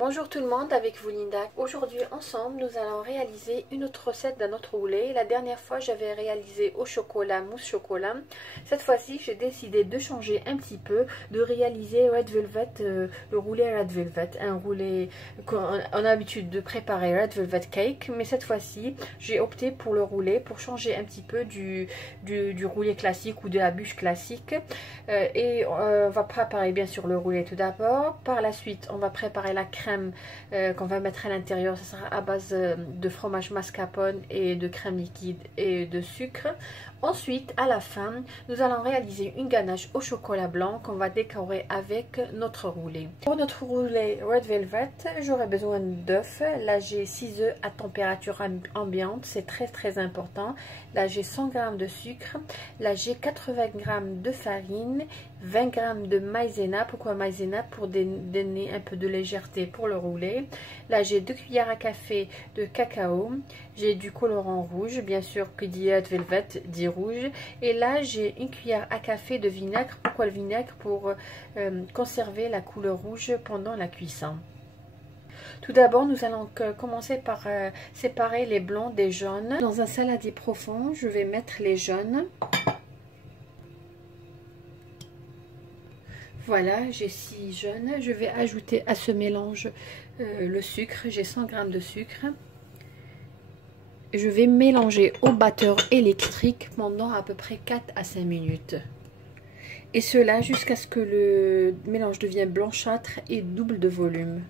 Bonjour tout le monde, avec vous Linda. Aujourd'hui ensemble nous allons réaliser une autre recette d'un autre roulé. La dernière fois j'avais réalisé au chocolat, mousse chocolat. Cette fois-ci j'ai décidé de changer un petit peu, de réaliser Red Velvet, le roulé Red Velvet. Un roulé qu'on a l'habitude de préparer Red Velvet Cake. Mais cette fois-ci j'ai opté pour le roulé, pour changer un petit peu du roulé classique ou de la bûche classique. On va préparer bien sûr le roulé tout d'abord. Par la suite on va préparer la crème qu'on va mettre à l'intérieur. Ça sera à base de fromage mascarpone et de crème liquide et de sucre. Ensuite, à la fin, nous allons réaliser une ganache au chocolat blanc qu'on va décorer avec notre roulé. Pour notre roulé Red Velvet, j'aurai besoin d'œufs. Là, j'ai 6 œufs à température ambiante. C'est très important. Là, j'ai 100 g de sucre. Là, j'ai 80 g de farine, 20 g de maïzena. Pourquoi maïzena? Pour donner un peu de légèreté pour le roulé. Là, j'ai 2 cuillères à café de cacao. J'ai du colorant rouge, bien sûr, que dit Red Velvet dit rouge. Et là, j'ai une cuillère à café de vinaigre. Pourquoi le vinaigre? Pour conserver la couleur rouge pendant la cuisson. Tout d'abord, nous allons commencer par séparer les blancs des jaunes. Dans un saladier profond, je vais mettre les jaunes. Voilà, j'ai 6 jaunes. Je vais ajouter à ce mélange le sucre. J'ai 100 g de sucre. Je vais mélanger au batteur électrique pendant à peu près 4 à 5 minutes. Et cela jusqu'à ce que le mélange devienne blanchâtre et double de volume.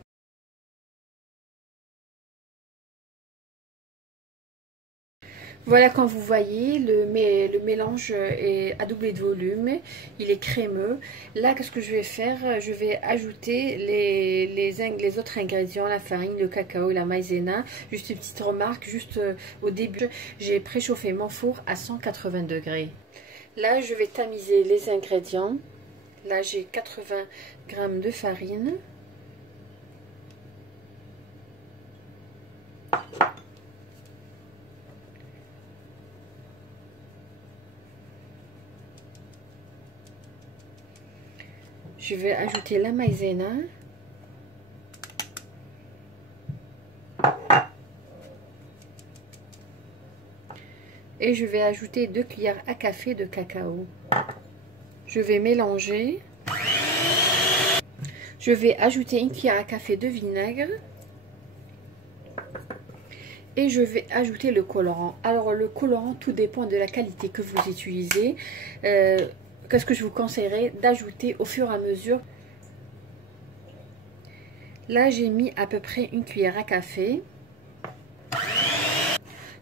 Voilà, quand vous voyez, le mélange a doublé de volume, il est crémeux. Là, qu'est-ce que je vais faire? Je vais ajouter les autres ingrédients, la farine, le cacao et la maïzena. Juste une petite remarque, juste au début, j'ai préchauffé mon four à 180 degrés. Là, je vais tamiser les ingrédients. Là, j'ai 80 g de farine. Je vais ajouter la maïzena. Et je vais ajouter 2 cuillères à café de cacao. Je vais mélanger. Je vais ajouter 1 cuillère à café de vinaigre. Et je vais ajouter le colorant. Alors le colorant, tout dépend de la qualité que vous utilisez. Qu'est-ce que je vous conseillerais d'ajouter au fur et à mesure? Là, j'ai mis à peu près 1 cuillère à café.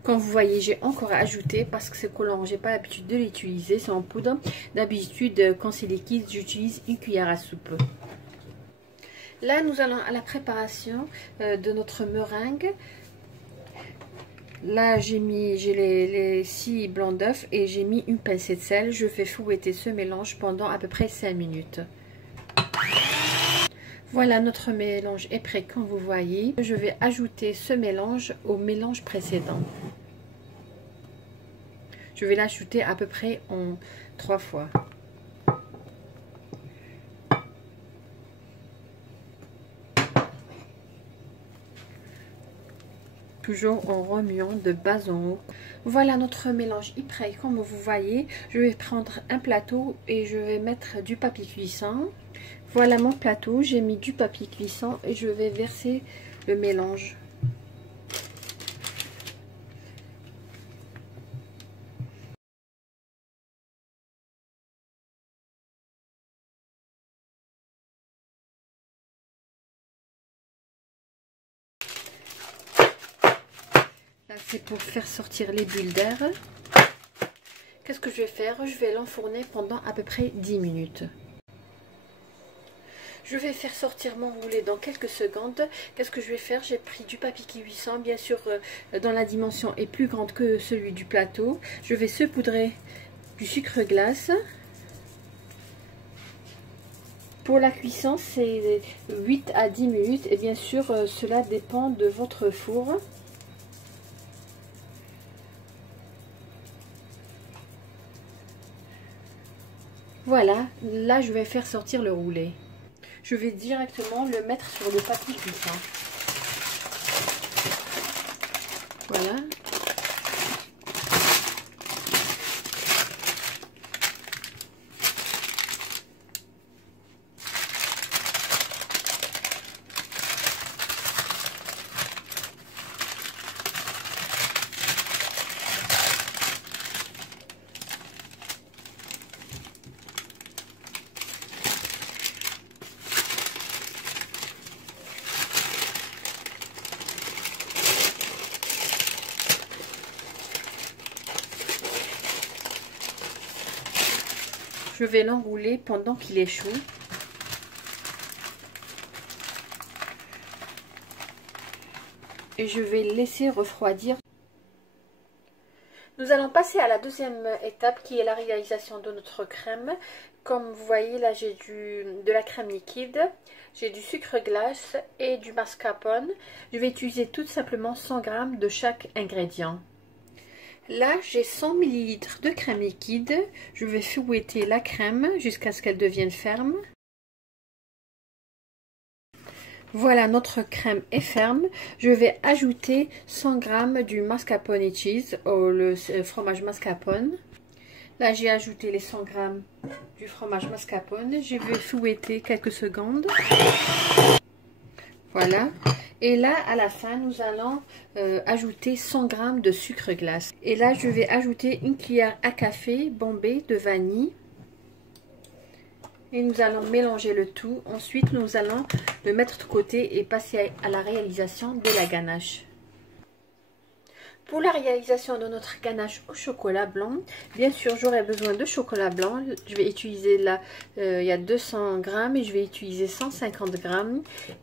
Comme vous voyez, j'ai encore ajouté parce que ce colorant, j'ai pas l'habitude de l'utiliser. C'est en poudre. D'habitude, quand c'est liquide, j'utilise 1 cuillère à soupe. Là, nous allons à la préparation de notre meringue. Là, j'ai les 6 blancs d'œufs et j'ai mis une pincée de sel. Je fais fouetter ce mélange pendant à peu près 5 minutes. Voilà, notre mélange est prêt comme vous voyez. Je vais ajouter ce mélange au mélange précédent. Je vais l'ajouter à peu près en 3 fois. Toujours en remuant de bas en haut. Voilà, notre mélange est prêt comme vous voyez. Je vais prendre un plateau et je vais mettre du papier cuisson. Voilà mon plateau, j'ai mis du papier cuisson et je vais verser le mélange. Là, c'est pour faire sortir les bulles d'air. Qu'est-ce que je vais faire? Je vais l'enfourner pendant à peu près 10 minutes. Je vais faire sortir mon roulé dans quelques secondes. Qu'est-ce que je vais faire? J'ai pris du papier cuisson, bien sûr, dans la dimension est plus grande que celui du plateau. Je vais saupoudrer du sucre glace. Pour la cuisson, c'est 8 à 10 minutes et bien sûr, cela dépend de votre four. Voilà, là je vais faire sortir le roulé. je vais directement le mettre sur le papier cuisson. Voilà. Je vais l'enrouler pendant qu'il est chaud. Et je vais le laisser refroidir. Nous allons passer à la deuxième étape qui est la réalisation de notre crème. Comme vous voyez là, j'ai de la crème liquide, j'ai du sucre glace et du mascarpone. Je vais utiliser tout simplement 100 g de chaque ingrédient. Là, j'ai 100 ml de crème liquide. Je vais fouetter la crème jusqu'à ce qu'elle devienne ferme. Voilà, notre crème est ferme. Je vais ajouter 100 g du mascarpone et cheese, le fromage mascarpone. Là, j'ai ajouté les 100 g du fromage mascarpone. Je vais fouetter quelques secondes. Voilà. Et là, à la fin, nous allons ajouter 100 g de sucre glace. Et là, je vais ajouter une cuillère à café bombée de vanille. Et nous allons mélanger le tout. Ensuite, nous allons le mettre de côté et passer à la réalisation de la ganache. Pour la réalisation de notre ganache au chocolat blanc, bien sûr, j'aurai besoin de chocolat blanc. Je vais utiliser là, il y a 200 g et je vais utiliser 150 g.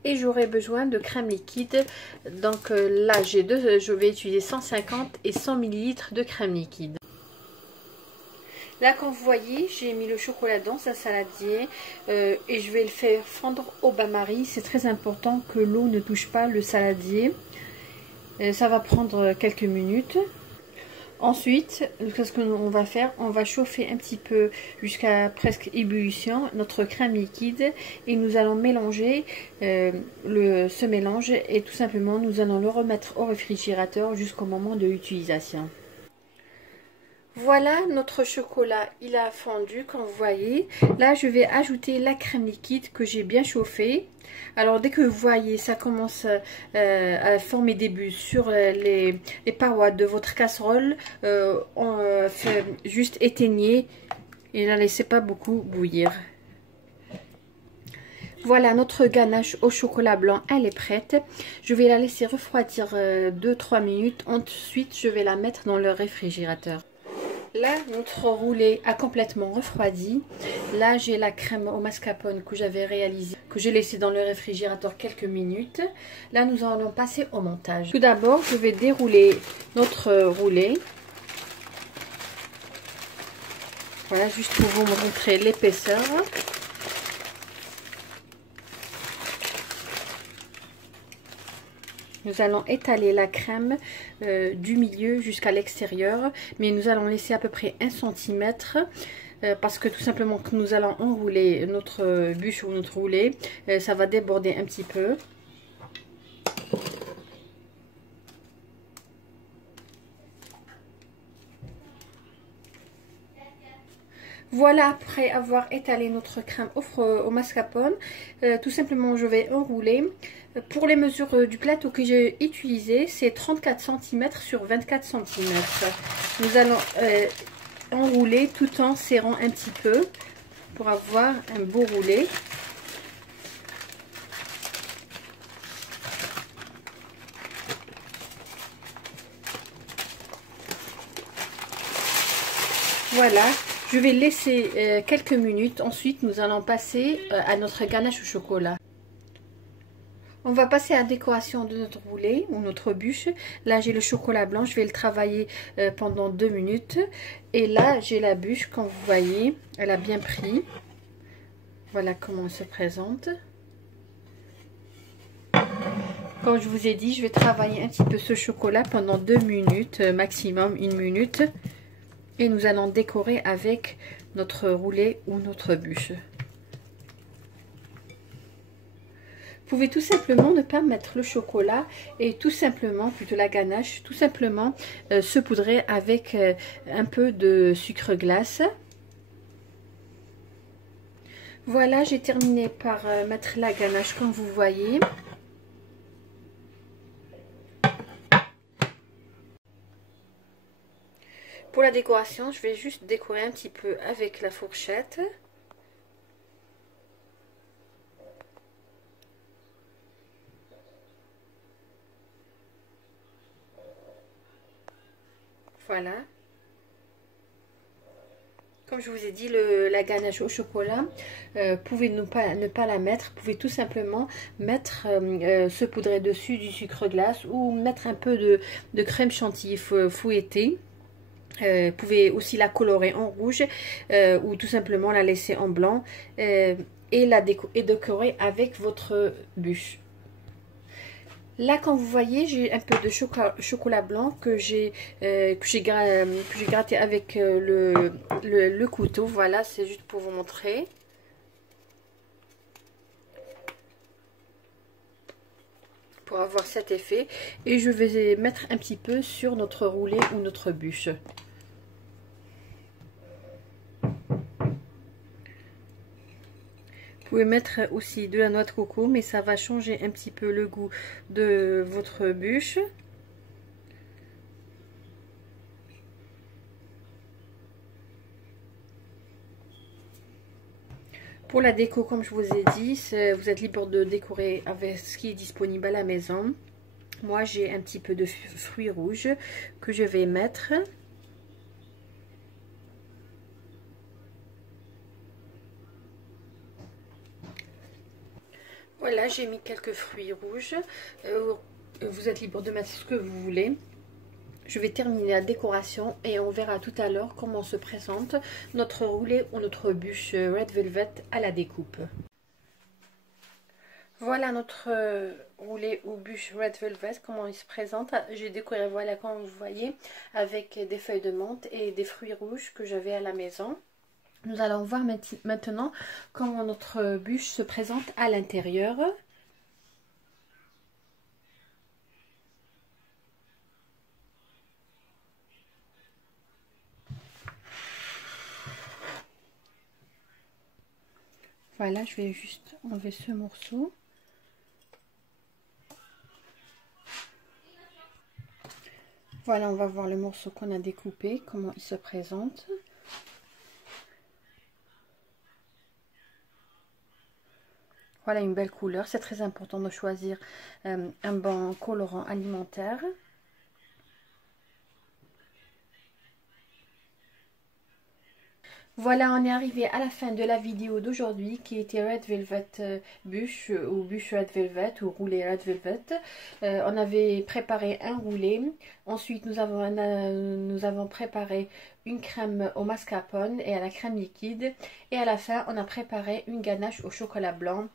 Et j'aurai besoin de crème liquide. Donc là, je vais utiliser 150 et 100 ml de crème liquide. Là, comme vous voyez, j'ai mis le chocolat dans un saladier et je vais le faire fondre au bain-marie. C'est très important que l'eau ne touche pas le saladier. Ça va prendre quelques minutes. Ensuite, qu'est-ce qu'on va faire? On va chauffer un petit peu jusqu'à presque ébullition notre crème liquide et nous allons mélanger ce mélange et tout simplement nous allons le remettre au réfrigérateur jusqu'au moment de l'utilisation. Voilà, notre chocolat, il a fondu, comme vous voyez. Là, je vais ajouter la crème liquide que j'ai bien chauffée. Alors, dès que vous voyez, ça commence à former des bulles sur les parois de votre casserole, on fait juste éteigner et ne laissez pas beaucoup bouillir. Voilà, notre ganache au chocolat blanc, elle est prête. Je vais la laisser refroidir 2-3 minutes. Ensuite, je vais la mettre dans le réfrigérateur. Là, notre roulé a complètement refroidi. Là, j'ai la crème au mascarpone que j'avais réalisée, que j'ai laissée dans le réfrigérateur quelques minutes. Là, nous allons passer au montage. Tout d'abord, je vais dérouler notre roulé. Voilà, juste pour vous montrer l'épaisseur. Nous allons étaler la crème du milieu jusqu'à l'extérieur, mais nous allons laisser à peu près 1 cm parce que tout simplement que nous allons enrouler notre bûche ou notre roulé, ça va déborder un petit peu. Voilà, après avoir étalé notre crème au mascarpone, tout simplement je vais enrouler. Pour les mesures du plateau que j'ai utilisé, c'est 34 cm sur 24 cm. Nous allons enrouler tout en serrant un petit peu pour avoir un beau roulé. Voilà. Je vais laisser quelques minutes. Ensuite, nous allons passer à notre ganache au chocolat. On va passer à la décoration de notre roulé ou notre bûche. Là, j'ai le chocolat blanc. Je vais le travailler pendant 2 minutes. Et là, j'ai la bûche. Comme vous voyez, elle a bien pris. Voilà comment elle se présente. Comme je vous ai dit, je vais travailler un petit peu ce chocolat pendant 2 minutes, maximum 1 minute. Et nous allons décorer avec notre roulé ou notre bûche. pouvez tout simplement ne pas mettre le chocolat et tout simplement, plutôt la ganache, tout simplement saupoudrer avec un peu de sucre glace. Voilà, j'ai terminé par mettre la ganache comme vous voyez. Pour la décoration, je vais juste décorer un petit peu avec la fourchette. Voilà. Comme je vous ai dit, la ganache au chocolat, pouvez ne pas la mettre. Vous pouvez tout simplement mettre, saupoudrer dessus du sucre glace ou mettre un peu de crème chantilly fouettée. Vous pouvez aussi la colorer en rouge ou tout simplement la laisser en blanc et décorer avec votre bûche. Là, comme vous voyez, j'ai un peu de chocolat blanc que j'ai gratté avec le couteau. Voilà, c'est juste pour vous montrer. Pour avoir cet effet. Et je vais mettre un petit peu sur notre roulé ou notre bûche. Vous pouvez mettre aussi de la noix de coco, mais ça va changer un petit peu le goût de votre bûche. Pour la déco, comme je vous ai dit, vous êtes libre de décorer avec ce qui est disponible à la maison. Moi, j'ai un petit peu de fruits rouges que je vais mettre. Voilà, j'ai mis quelques fruits rouges. Vous êtes libre de mettre ce que vous voulez. Je vais terminer la décoration et on verra tout à l'heure comment se présente notre roulé ou notre bûche Red Velvet à la découpe. Voilà notre roulé ou bûche Red Velvet, comment il se présente. J'ai décoré, voilà, comme vous voyez, avec des feuilles de menthe et des fruits rouges que j'avais à la maison. Nous allons voir maintenant comment notre bûche se présente à l'intérieur. Voilà, je vais juste enlever ce morceau. Voilà, on va voir le morceau qu'on a découpé, comment il se présente. Voilà une belle couleur. C'est très important de choisir un bon colorant alimentaire. Voilà, on est arrivé à la fin de la vidéo d'aujourd'hui qui était Red Velvet bûche ou bûche Red Velvet ou roulé Red Velvet. On avait préparé un roulé. Ensuite, nous avons préparé une crème au mascarpone et à la crème liquide. Et à la fin, on a préparé une ganache au chocolat blanc.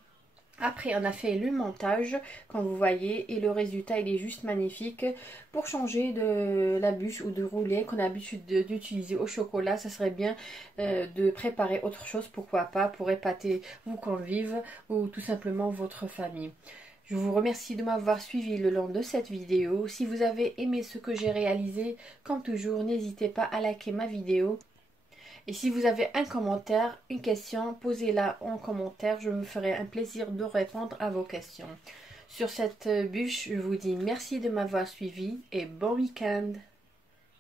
Après, on a fait le montage, comme vous voyez, et le résultat, il est juste magnifique. Pour changer de la bûche ou de roulé qu'on a l'habitude d'utiliser au chocolat, ça serait bien de préparer autre chose, pourquoi pas, pour épater vos convives ou tout simplement votre famille. Je vous remercie de m'avoir suivi le long de cette vidéo. Si vous avez aimé ce que j'ai réalisé, comme toujours, n'hésitez pas à liker ma vidéo. Et si vous avez un commentaire, une question, posez-la en commentaire. Je me ferai un plaisir de répondre à vos questions. Sur cette bûche, je vous dis merci de m'avoir suivi et bon week-end.